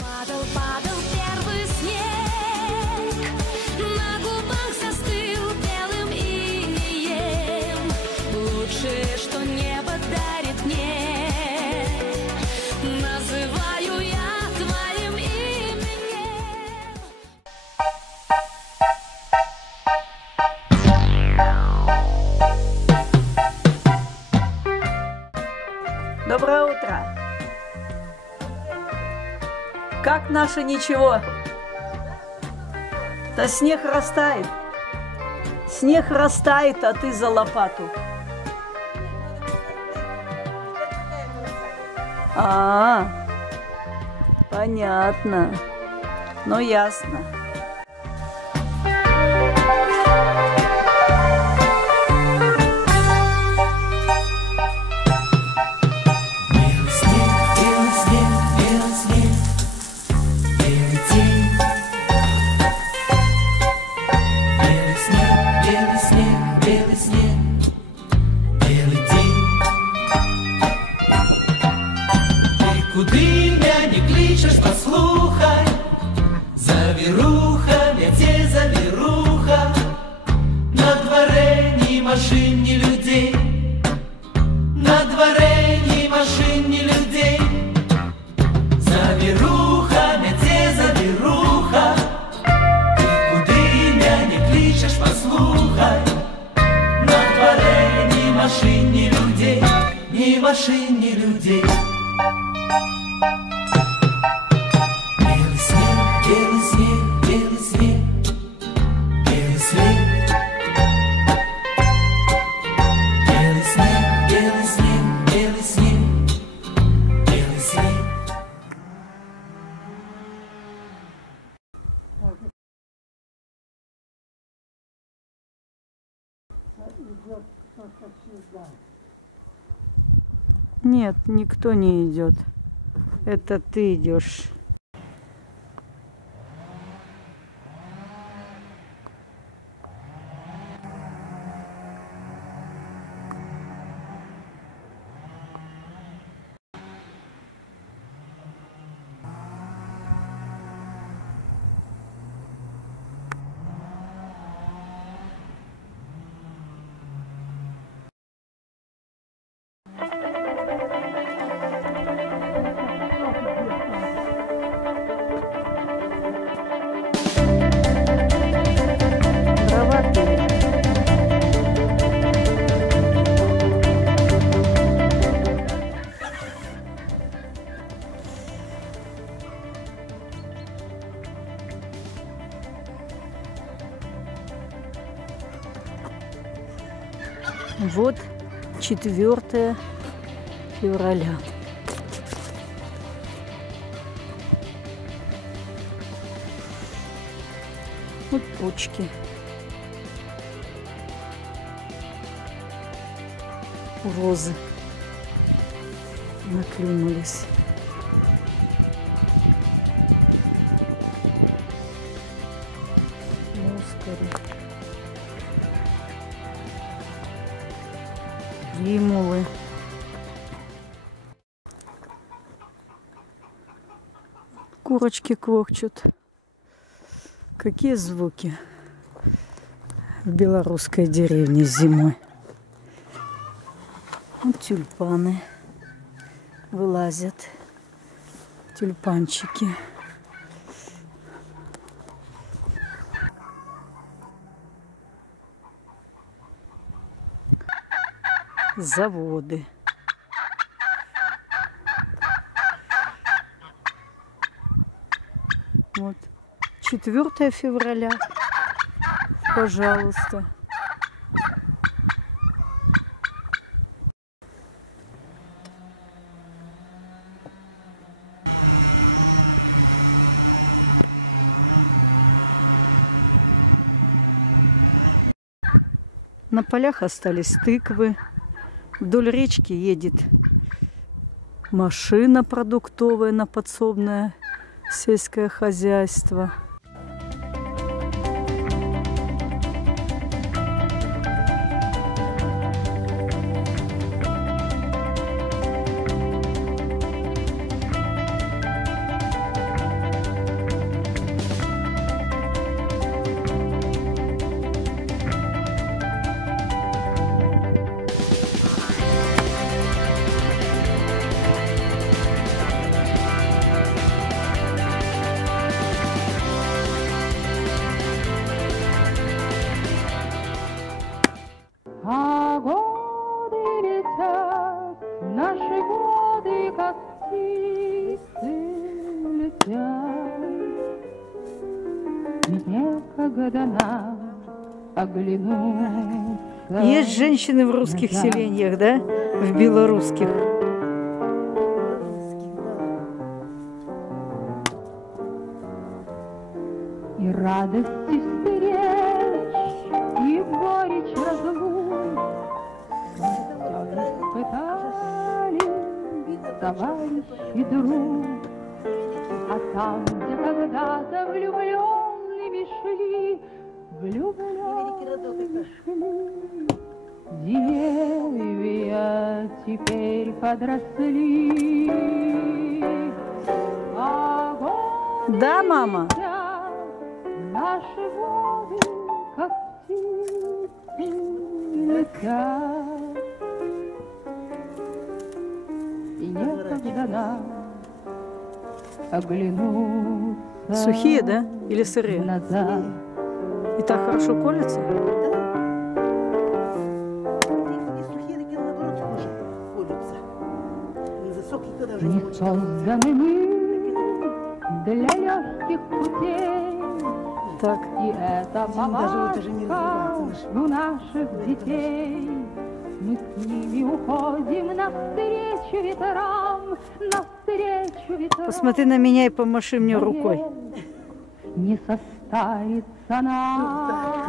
Падал, падал первый снег, на губах застыл белым инеем. Лучшее, что небо дарит мне, называю я твоим именем. Доброе утро! Как наше ничего? Да снег растает. Снег растает, а ты за лопату. Понятно. Ну, ясно. Куди меня не кличеш, послухай, завіруха, м'яте завіруха, на дворе ні машин, ні людей, на дворе ні машин, ні людей, завіруха, м'яте завіруха, ти куди меня не кличеш, послухай, на дворе ні машин, ні людей, ні машин, ні людей. Белый снег, белый снег, белый снег, белый снег. Белый снег, белый снег, белый снег, белый снег. Нет, никто не идет. Это ты идешь. Вот 4 февраля. Вот почки. Розы наклюнулись. Мускари. Примулы. Курочки квохчут. Какие звуки в белорусской деревне зимой. Вот тюльпаны вылазят. Тюльпанчики. Заводы. Вот 4 февраля, пожалуйста. На полях остались тыквы. Вдоль речки едет машина продуктовая на подсобное сельское хозяйство. некогда нам оглянуться. Есть женщины в русских селениях, да? В белорусских. И радости встреч, и горечь разлук все испытали товарищ и друг. А там, где когда-то влюбленными шли, влюбленными шли, деревья теперь подросли. Огонь Да, мама? наши воды, как птицы, летят. И некогда нам оглянуться Сухие, да? Или сырые? назад. И так хорошо колятся? И сухие такие, наоборот, хуже колются. Высокие тогда уже Не не очень. созданы мы для легких путей, Так. и это Даже вот даже не повадка развивается у наших детей. Мы с ними уходим навстречу ветрам, навстречу ветрам. Посмотри на меня и помаши мне рукой. Не состарится нам.